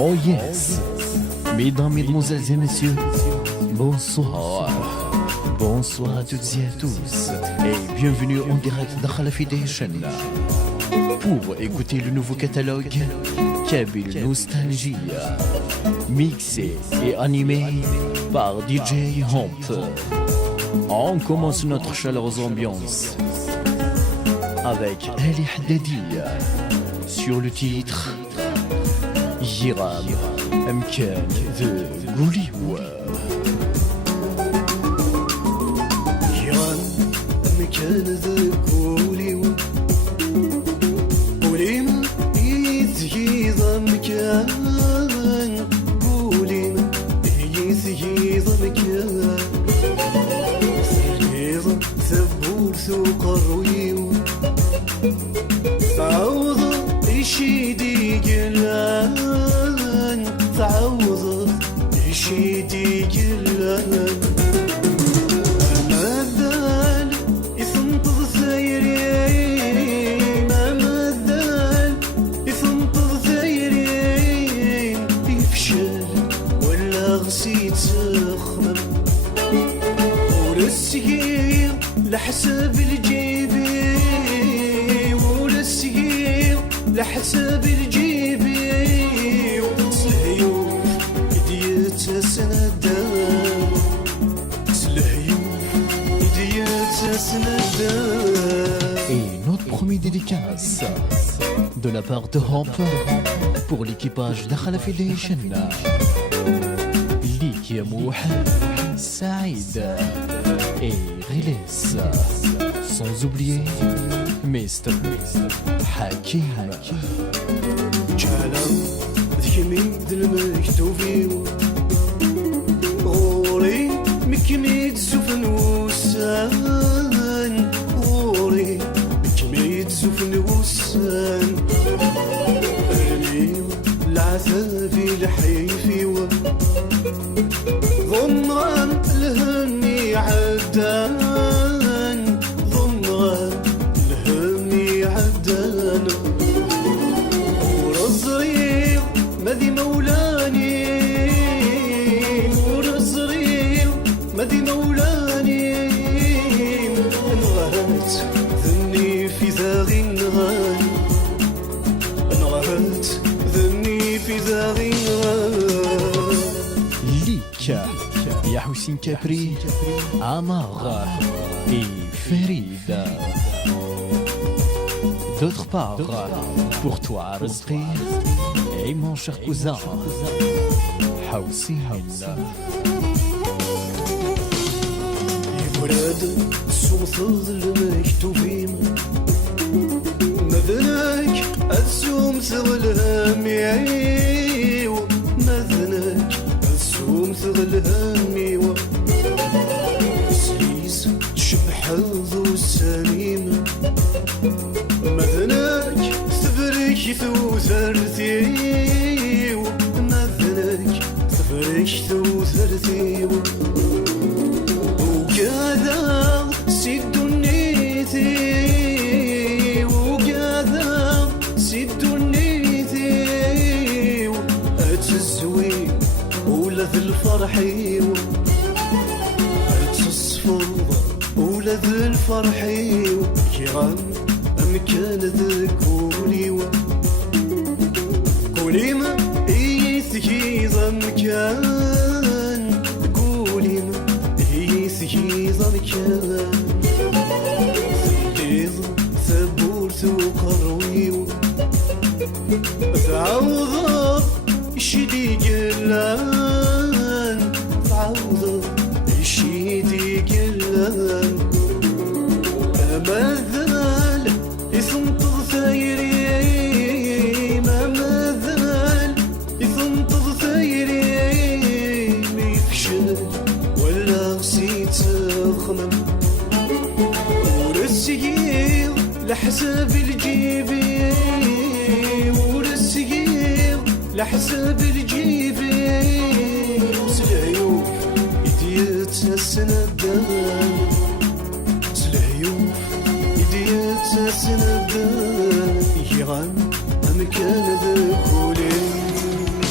Oh yes, mesdames, mesdemoiselles et messieurs, bonsoir. Bonsoir à toutes et à tous et bienvenue en direct d'Akhala Foundation pour écouter le nouveau catalogue Kabyle Nostalgie, mixé et animé par DJ Hump. On commence notre chaleureuse ambiance avec Ali Haddadi sur le titre Yiram Mkan de Gouliwa. Yiram Mkan de Gouliwa Gouliwa يتجيض مكان Gouliwa يتجيض مكان سجيض ثبورث وقرويو تعوض يشيدي قلان تعوض يشيدي قلان أمدال يسنطض ثيرين أمدال يسنطض ثيرين يفشل ولا غسيت سخمم ورسيق لحساب الجيبي ورسيق لحساب الجيبي سلهيوف يديت سندان سلهيوف يديت سندان. Et notre premier dédicace de la part de Hump pour l'équipage d'Akhala Foundation. ليك يا موح سعيد et Riles, sans oublier Mr. Hakim. كلام ذكميد المكتوبين غوري مكميد سفن وسان غوري مكميد سفن وسان أليم العذابي لحيفي ضمان الهمي عدان ضمان الهمي عدان ورزريق مذي مولاني ورزريق مذي مولاني انغهت ذني في ذاغي نغان انغهت ذني في ذاغي نغان. ليك يا حسين كابري Amar et Farid. D'autre part, pour toi Rizqi et mon cher cousin Houssine. يبرد السوم المكتوبين مذنك السوم ثغلهم يعيو مذنك السوم ثغلهم يعيو سليس تشبح ذو السليم مذنك ثبرك ثو ثرثيو مذنك ثبرك ثو ثرثيو وكذا سد النيثي وكذا سد النيثي أتزوي ولا ذي الفرحي أتصفر ولا ذي الفرحي كيران أمكان ذي كوليوة كوليما إيثكي ضمكان كوليما إيثكي ضمكان ثليظ ثبورت وقرويو تعوض يشيدي قلان تعوض يشيدي قلان أمذال يثنطض ثيري ما مذال يثنطض ثيري ميفشل ولا غسيت سخمم ورسيق لحساب الجيبي ورسيق لحساب الجيبي سلهيوف يديت سندان سلهيوف يديت سندان يغان أمكان ذا كولين